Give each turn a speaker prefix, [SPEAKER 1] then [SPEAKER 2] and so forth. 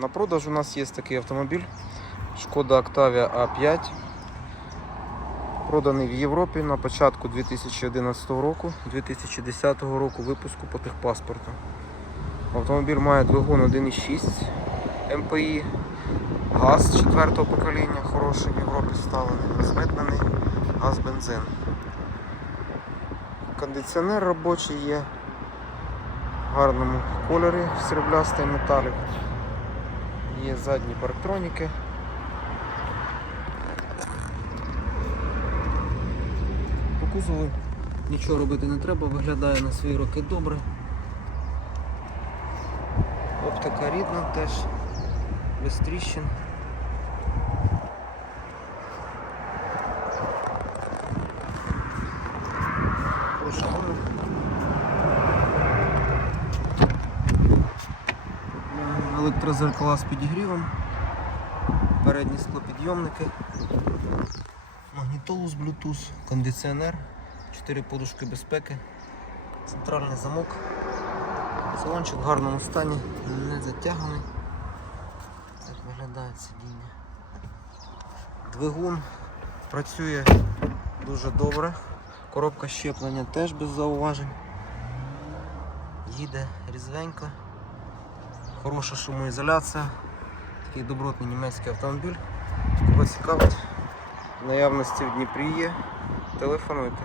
[SPEAKER 1] На продаж у нас є такий автомобіль Шкода Octavia A5. Проданий в Європі на початку 2011 року, 2010 року випуску по техпаспорту. Автомобіль має двигун 1.6 МПІ, газ 4 покоління, хороший в Європі ставлений, розмитнений газ бензин. Кондиціонер робочий є в гарному кольорі сріблястий металік. Є задні парктроніки. По кузову нічого робити не треба, виглядає на свої роки добре. Оптика рідна теж, без тріщин. Хороший колір. Електрозеркала з підігрівом, передні склопідйомники, магнітолу з Bluetooth, кондиціонер, 4 подушки безпеки, центральний замок, салончик в гарному стані, не затяганий. Так виглядає сидіння. Двигун працює дуже добре, коробка щеплення теж без зауважень. Їде різвенько. Хороша шумоізоляція. Такий добротний німецький автомобіль. Кого цікавить, наявності в Дніпрі є. Телефонуйте.